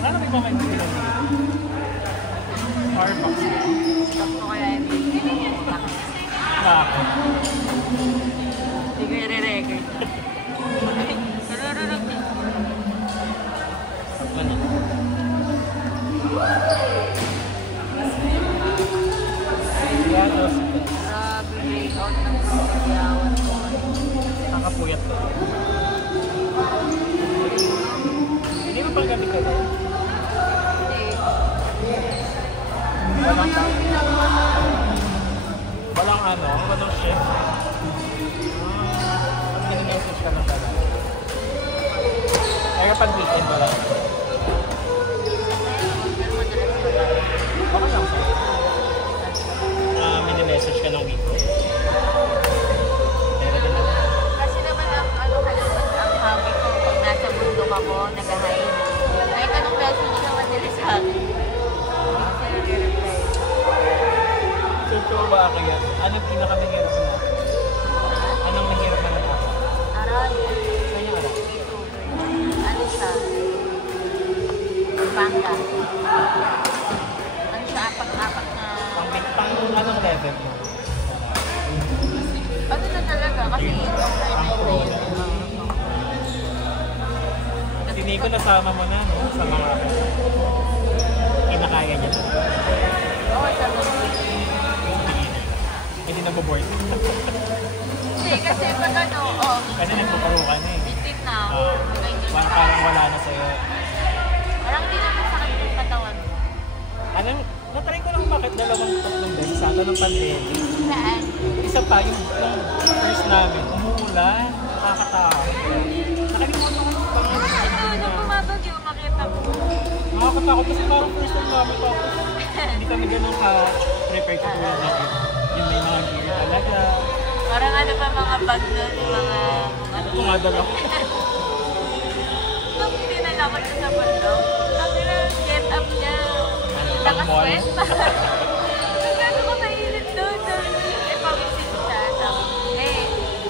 Ano may mga ito? Starbucks. Stop ko kaya yung Bakit? hindi ko i-re-record. Narururog din. Ano? Grabe, breakout ng pagkakyawan ko. Nakapuyat ko. Hindi mo pang gabi ka ba? Walang ano, walang shift. Pag nag-message ka lang talaga. Kaya pag weekend wala. Okay lang sa'yo. Mini-message ka ng weekend. Pero din naman. Kasi naman ang hobby ko pag nasa bundok ako, nag-hide. Kahit anong message naman nila sa akin. Kasi nag-reply. Totoo ba ako yan? Anong pinaka-mahirap na? Anong mahirap na ako? Aral. Kaya aral? Ano siya? Bangga. Ano siya? Apat-apat na... Pang anong level mo? Ano na talaga? Kasi yung overnight na yun. Si Nico nasama mo na, no? Sa mga kinakaya niya na. Oo, sa mga... Hindi na board. Hindi, kasi pag ano, Kasi nagpuparo ka na eh. bitin na. Parang wala na sa'yo. Parang hindi naman sa kanya yung katawan. Alam, natry ko lang bakit tatlong beses sa ato ng pandemic. Saan? Isa pa, yung first namin, umuulan, nakakatawa. Nakalimutan ko yung pangalan. Ito, nung bumabagyo, makita mo. Nakakatakot kasi parang first time namin tapos hindi kami ganun ka-prepare ka tulad natin. Yung may mga gear talaga. Parang ano pa mga bag nun, mga... ano. Tumadal ako. Nung tinalakot siya sa bundok, sabi na, get up niya. Nakasweat pa. Sabi ko mainit doon. Eh, pawisin siya. Sabi ko,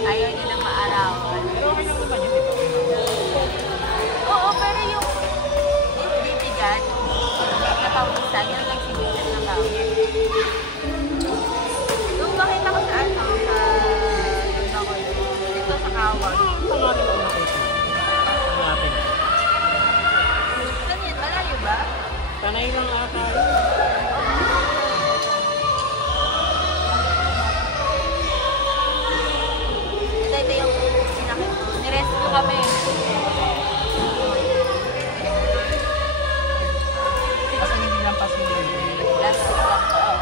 ayaw niya na maarawan. Pero okay lang naman yun, di ba? Oo, pero yung bibigat, napawisan, yung nagsibigat na tawag. Nung makita ko sa ano, dito sa Kawag. Pangalan ko na kasi. Ang atin. Saan yun? Malayo ba? Tanay lang ata yun. Ito yung sinakit ko. Nirescue kami. Kasi hindi lang pasin yun. Last week lang. Oo.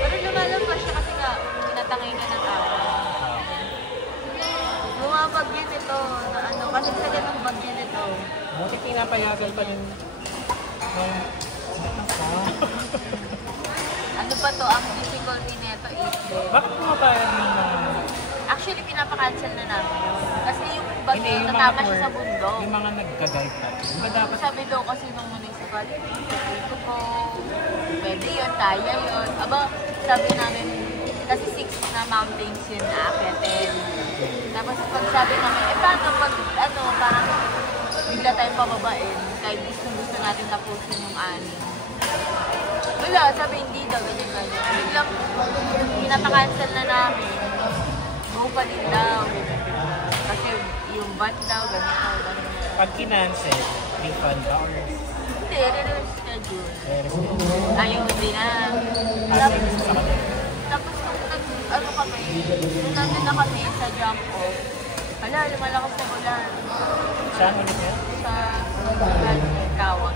Pero lumalabas siya kasi nga, pinatangay niya ng araw. Bumabagyo nito na ano, kasi sa ganang bagyo nito. Buti pinapayagan pa rin ng... Ano pa to, ang difficulty nito is Bakit pumapayag yung mga... actually, pinapa-cancel na namin yun. Kasi yung bagyo, Hindi, yung natama mga siya sa tour, bundok. yung mga nagka-guide pa. Diba dapat... Sabi daw kasi nung municipality, dito po, pwede yun, kaya yun. Aba, sabi namin, kasi 6 na mountains yun na akyatin. Tapos pag sabi namin, paano pag, ano, parang bigla tayong pababain, kahit gusto natin tapusin yung anin. Wala, sabi hindi daw, ganyan. Biglang, pinapa-cancel na namin, go pa din daw. Kasi yung van daw, ganyan. Pag kinancel, refund ba or... Hindi, re-reschedule. reschedule? Ayaw, hindi na. Kasi gusto sa kanila. Tapos nung ano kami, nung nandun na kami sa jump off, hala, lumalakas na ulan. Saan ulit yan? Sa Barangay Kawag.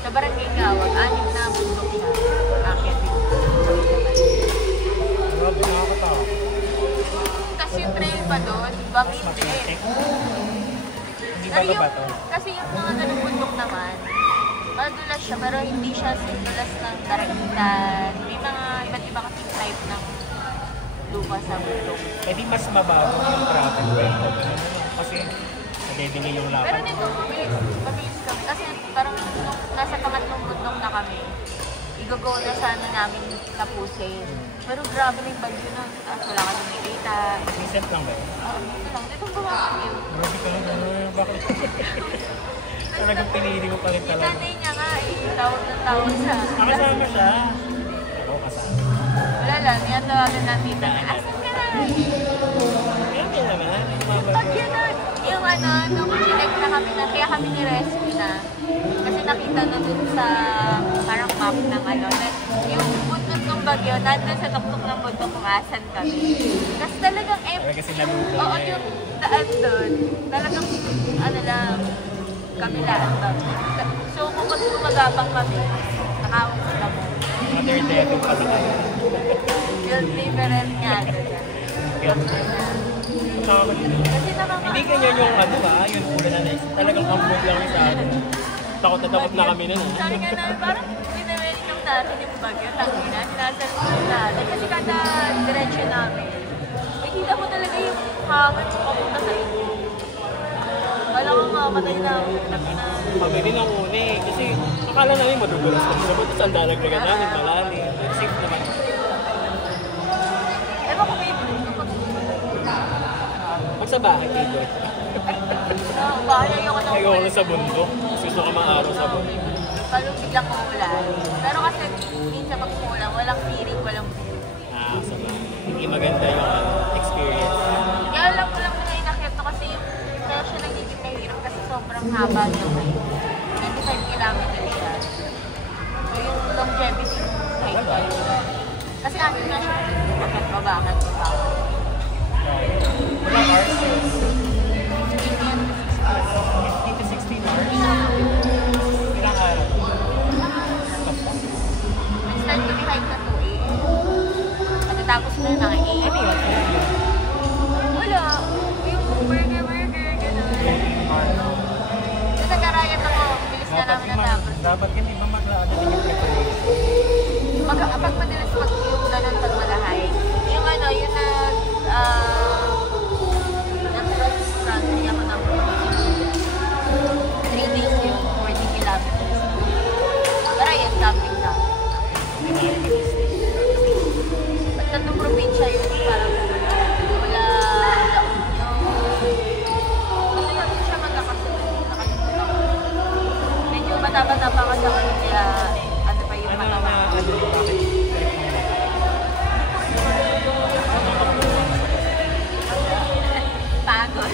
Sa Barangay Kawag, 6 na bundok siya. Akit din. Grabe, nakakatawa. Tapos yung trail pa doon, ibang Mas hindi. magnetic. Hindi ba Pero ba yung, to? kasi yung mga ganung bundok naman, madulas siya, pero hindi siya dulas ng daragitan. May mga iba't ibang kasing type ng lupa sa bundok. Eh di mas mabago yung traffic rate. Kasi nade-delay yung Pero lakad. nito, mabilis kami. Kasi parang nung nasa pangatlong bundok na kami, i-go na sana namin tapusin. Pero grabe na yung bagyo nun. Wala kami nakikita. Recent lang ba yun? Ito lang. Dito bumabagyo. Grabe ka lang. Bakit? talagang pinili mo pa rin Yung talaga. nanay niya nga, tawag ng tawag sa... Nakasama siya. Ako kasama. Wala lang, tinatawagan ng tita. Asan ka na? Kaya kaya naman. Pag yun na, yung nung chinek na kami na, kaya kami ni-rescue na. Kasi nakita na dun sa parang map ng yung bundok ng bagyo, nandun sa tuktok ng bundok kung asan kami. Kasi talagang Kasi nalulong oo, yung daan dun, talagang lang, kami lang. So kung mas gumagapang kami, nakawag sila mo. Mother Devil pala kayo. Guilty parent nga. Kasi Hindi ganyan yung yung ulan na naisip. Talagang ambog lang yung sa atin. Takot na takot na kami nun. Sabi nga namin, parang pinawelcome natin yung bagyo. Tangina, sinasalubong natin. Kasi kada diretso namin, kita mo talaga yung hangin sa papunta sa inyo. Wala kang mamatay na. Kami din ang una eh. Kasi akala namin madudulas kami. Tapos ang dalaglagan namin, malalim. Safe naman. Ewan ko may Pag sa bahay, kayo. bahay ayoko na Ayoko na sa bundok. Gusto ka araw sa bundok. Palong biglang umulan. Pero kasi minsan pag umulan, walang feeling, walang view. Sa bahay. Hindi maganda yung experience. Kaya alam ko lang na inakyat to kasi kaya siya nagiging mahirap kasi sobrang haba niya. 25 kilometers siya. So yung longevity height ko. Kasi akin na siya. Bakit baba. Ilang hours? 15 to 16 hours? Ilang araw? Start ko hike na 2 Matatapos na yung mga 8. Ano yun? Wala. Yung burger, gano'n. Kasi nag-arayat ako. Bilis na namin natapos. Dapat hindi ba mag-ano din yung preparation? Pag madalas pag yung gano'n pag malahay. Yung yung nag-cross-country ako ng 3 days yung 40 kilometers. Pero yun, camping na. Pag tatlong probinsya yun, parang wala kasi hindi siya magkakasunod. Medyo bata-bata pa kasi ako kaya ano pa yung matawa. Pagod.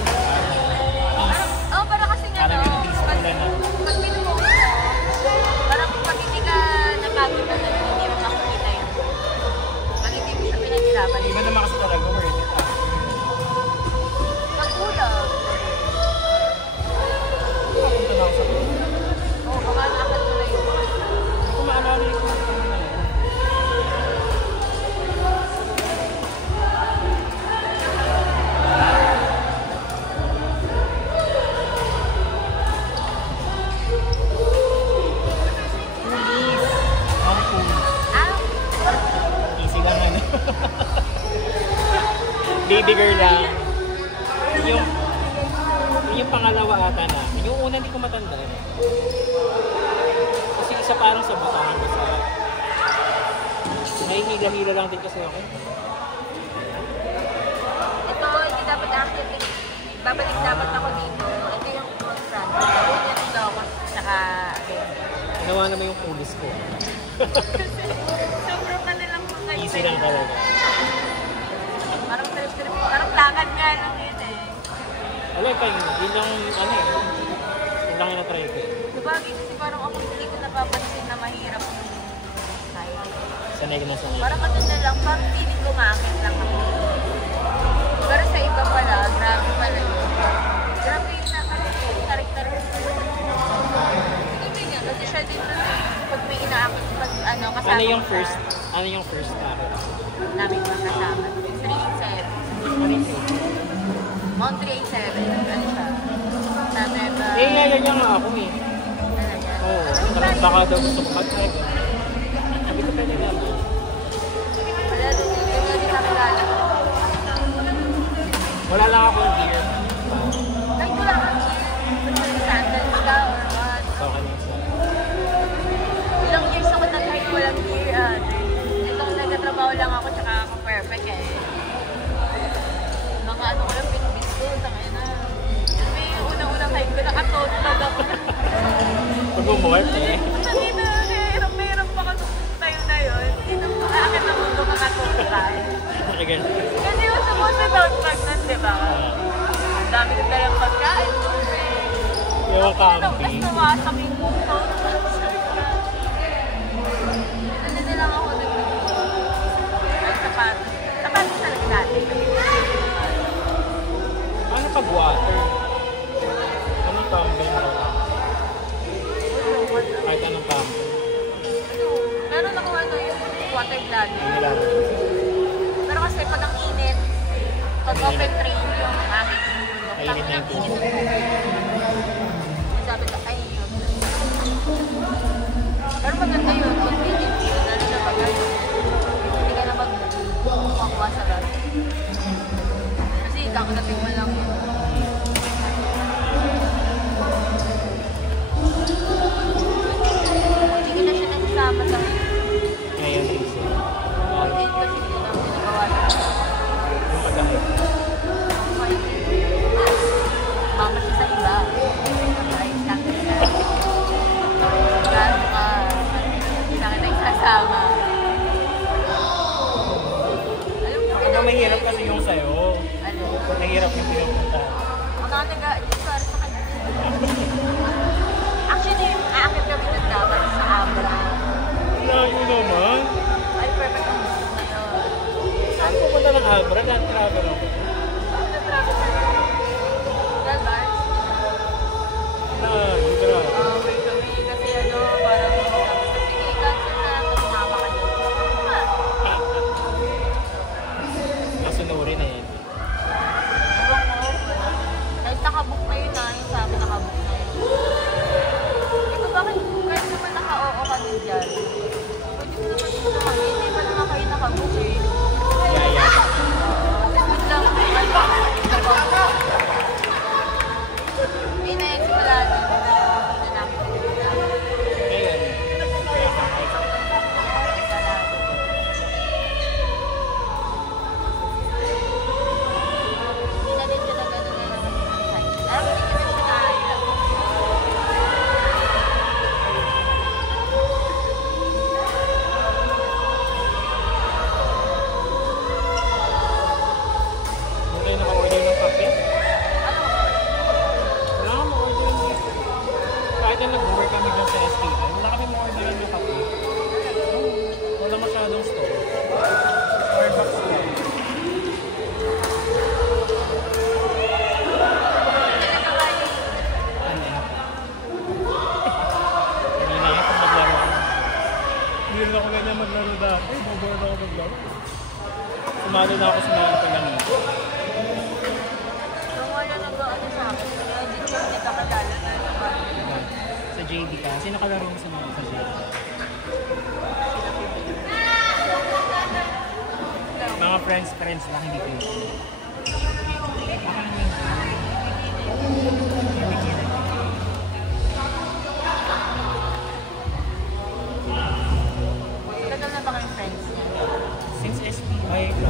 Oo, parang kasi nga pag pinupost mo, parang pag hindi ka napagod na gano'n, hindi mo makikita yun. Pag hindi mo siya pinaghirapan. Iba naman kasi talaga worth it. Pag-ulang. Papunta na ako sa pool. Oo, baka nakakad ko na yun. Hindi ko maalala yung mga easy lang baby girl lang. Yung pangalawa ata namin. Yung una hindi ko matanda. Kasi isa parang sa Batangas. May hila-hila lang din kasi ako. Ito, hindi dapat actually, babalik dapat ako dito. Ito yung contract. Ito yung Lawas, tsaka Ginawa naman yung pulis ko. sobrang kanilang mga Easy lang talaga. Parang trip-trip. Parang lakad nga lang yun eh. Wala pa yun. Yun lang yun lang yung na-try ko. Sabagay kasi parang ako hindi ko napapansin na mahirap yung hiking. Sanay ka na sanay. Parang katulad na lang, parang feeling ko makakit lang ako. Pero sa iba pala, grabe pala yun. Grabe yung tarik-tarik. Hindi nga, kasi siya din nun eh. Pag may inaakit, pag kasama Ano yung ko first? siya, Ano yung first akit? namin mga kasama. 387. Ano yung first? Mount 387. Ano siya? Sa Neva. Yaya niya nga ako eh. Talaga. Oo. Ano Baka daw gusto ko mag-try ko. Sabi ko pwede na. Wala din nakilala. Wala lang akong gear. Like, wala kang gear. Sandals ka or what? So, kanina sa... Ilang years ako nag-hike walang gear. Itong nagtatrabaho lang ako tsaka ako perfect eh. Mga ko lang, pinubis ko. Tangina. May unang-unang hike ko, nakatotod ako. Mag-umorte eh. Hindi na, hirap pa kasi tayo na yun. Dito pa, akin na mundo makatulay. Kasi yung sumusunod pag nun, di ba? Ang dami na talang pagkain. Yung camping. Tapos tumasak yung mundo. Hindi na lang ako ay sapatos. Sapatos talaga natin. Ano pag water? Anong tumbling mo? Kahit anong tumbling? Meron ako yung water bladder. Nilalang. Pero kasi pag ang init, pag open train yung hangin yung bundok, Mainit na yung init ng sabi ko, ay, pero maganda yun, convenient yun, lalo na pag hindi ka na magpakuha sa gas. Kasi kakulapin mo lang yun. Hindi ko na siya nasasama sa Ngayon reason. okay, kasi hindi na pinagawa siya. Yung paggamit. Mama siya sa iba. Ay, sakit ka. Gano'n ka. Hindi na kita isasama. Alam mo, Pero mahirap kasi yung sa'yo. ano? Mahirap yung pinupunta. Mga nag-a-adjust sa kanya. Actually, aakit kami ng dapat sa Abra. Layo naman. Ay, perfect ang gusto ko yun. Saan pupunta ng Abra? Lahat travel ako. Well, Bars, Grabe. away kami kasi ano, parang sige, cancel na, sumama ka dyan. Nasunurin na yan. Ewan ko, kahit nakabook na yun yung sabi nakabook na yun. Ito bakit, kahit naman naka-oo kami dyan, pwede mo naman dito kami, hindi pa naman kayo nakabook eh. Yaya. Wait lang, nakabook. Hindi na yun, simula na. Hindi na namin pinagpunta. Ngayon. Kaya kakay. Isa lang. Hindi na din siya nag-ano na lang ng sign. Alam, hindi ko na siya nahayap. Okay, naka-order ng kape. Ano ko? Wala kang ma-order ng kape. Kahit na nag-work kami dyan sa STI, wala kami ma-order ng kape. Wala masyadong store. Starbucks lang. Hindi na naman yung Ano yan? Hindi na yan kung maglaro ako. Hindi rin ako ganyan maglaro dati. Boboard ako maglaro. Sumalo na ako sa mga pinamito. Nung wala nag-ano sa akin, kaya hindi ko kita kalala na naman. Sa JD ka. Sino kalaro mo sa mga sa JD? Mga friends lang, hindi ko yun. Tagal na ba kayong friends niya? Since STI, 3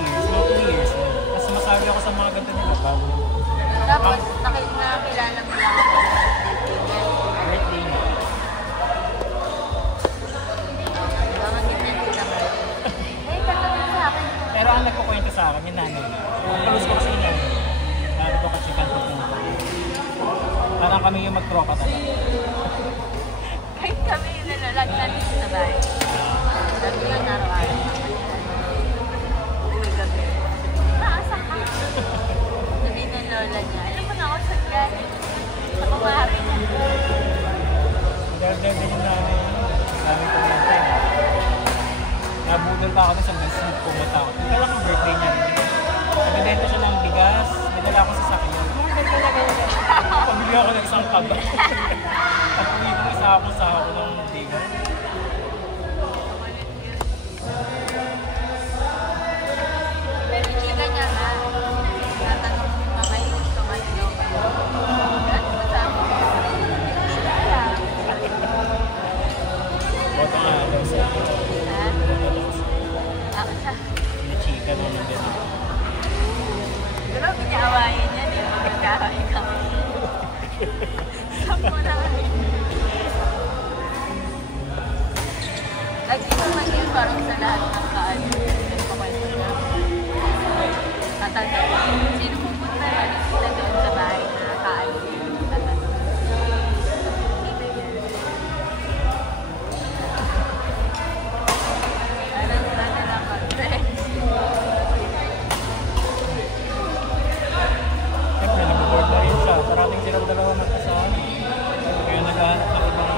years, mga 2 years na. Tapos masabi ako sa mga ganito nila bago Tapos, nakilala mo lang ako sa dating niya. birthday niya. Diba, mag-ganyan din naman. Eh, kanta din sa akin. Pero ang nagkukwento sa akin, yung nanay. Ang close ko kasi yung nanay. Nanay ko kasi kanto ko. Parang kami yung magtropa talaga. Kahit kami, lagi natin sa bahay. Lagi yun, araw-araw. Uwi gabi. Naasa ka. Sabi ng lola niya, alam mo na ako sa galing. Sa kumari niya. Dahil din yung nanay. Sabi ko yung time. Nabudol pa ako sa business, pumunta ako. Hindi lang ang birthday niya. Nagbibenta siya ng bigas, nadala ako sa sakyan. Pabili ako ng isang kaba. At uwi ko isa ako sa ako ng bigas. Pero chika niya nga. Natanong ko nga kayo, gusto nga yun daw kayo. Ano ba sabi ko? Wala. Boto nga daw sa Ha? Ako sa... chika mo ng ganun. Grabe niya awayin yan eh. Magkakaroon kami. Sampo na kami. Yun parang sa lahat ng nagpakwento niya. Tatanong, sino pupunta na dito doon sa bahay na kaalis? Tatanong. Sino yun? Parang wala na lang conference. Siyempre, nag-board na rin siya. Parating silang dalawa magkasama. Kaya naghahanap ng ibang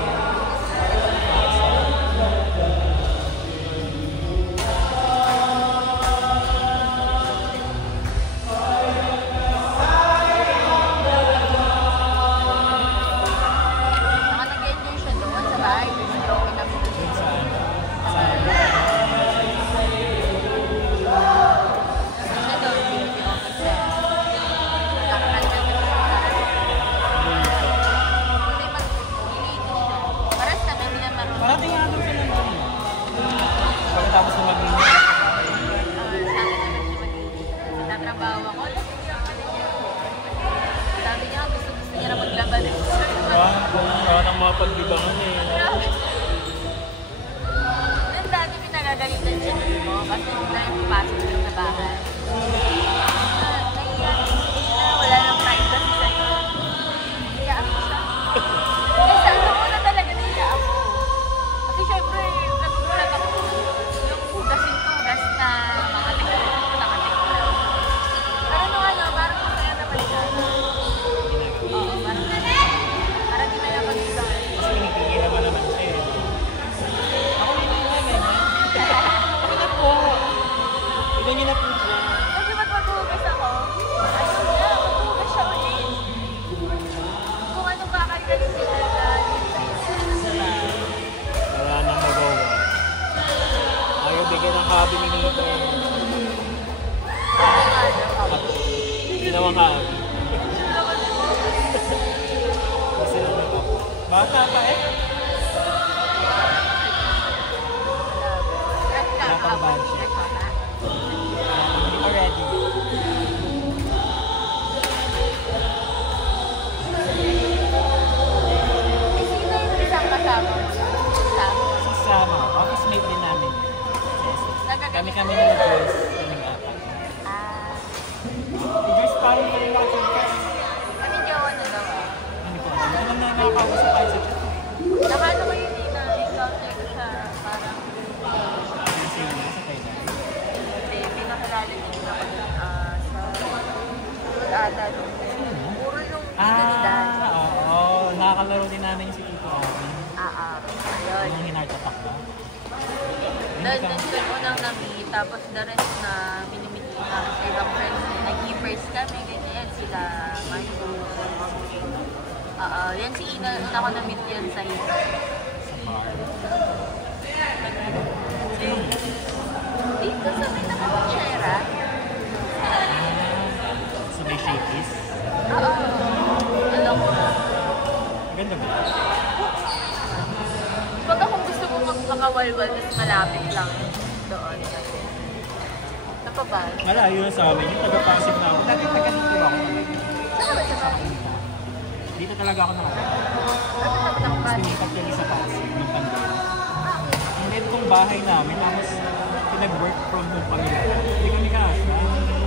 Saka nag-enjoy siya doon sa bahay. Gusto ko pinag- dun sa ano. Siya daw, video ko siya. Kakakanta ko siya. Hindi mag-ilito siya. Paras kami, hindi na marunong. Parating nga daw sila doon. Pagkatapos na mag-inis. Sa akin naman siya mag-ilito. Nagtatrabaho ako. Sabi niya, gusto niya na maglaban. Gawa ng mga pagbibangan eh. Grabe. Nung dati pinagagalitan siya mo kasi hindi tayo pumasok doon sa bahay. Nahiya na wala nang time kasi sa'yo. Nahiya ako siya. Eh, sa ano ko na talaga nahiya ako. Kasi syempre, nagugulat ako. Yung hugas na mga teknik, nakateknik. Pero nung ano, parang masaya naman siya. Oo, parang di na yung pag-ibang. Kasi pinipigilan mo naman siya eh. Ako hindi na ganyan. Ako na po. Ganyan na po siya. Kasi maghugas ako, ayun na, maghugas siya ulit. Kung anong kakagaling siya na, Wala nang magawa. Ayaw bigyan ng hobby ni Nito eh. Ginawang hobby. Kasi ano ba? Bata pa eh. Hindi pa ready. Sino yung isang kasama mo? Kasama. Si Sama, office mate din namin. Yes. Kami nila girls, kaming apat. Ah, Si Joyce parang hindi rin makakita. kami jowa na daw. Hindi ko alam. Hindi naman na nakakausap tayo sa chat. Nakano ko yun na encounter ko siya, parang Kasi yun, sa Thailand. pinakilala niya ako sa ata nung puro yung pinalidad. Oo. Nakakalaro din namin yung si Tito Alvin. Ayun. Yung hinartatak ba? Doon siya unang na-meet, tapos the rest na minimit ko na sa ibang friends. Nag-keepers kami, ganyan sila, Marco. Yan si Ina, una ko na-meet yan sa Ina. Sa bar. Dito sa may nakapachera. Sa may shakies. Alam ko. Maganda ba? Pagka kung gusto mo magpakawalwal, mas malapit lang doon. Napabal. Malayo na sa amin. Yung taga-Pasig na ako. Dati taga-dito ako. Saan ba siya? Dito talaga ako nakatira. Ano na Tapos ba lumipat kami sa Pasig ng pandemya. Ang liit kong bahay namin, tapos pinag-work from home kami. Hindi kami kasya.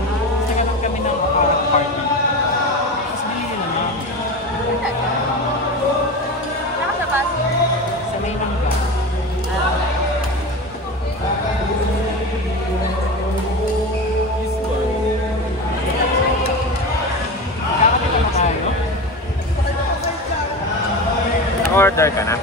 Tapos naghanap kami ng apartment. Tapos binili na namin. Nakasabas? Sa may langga. Order ka na?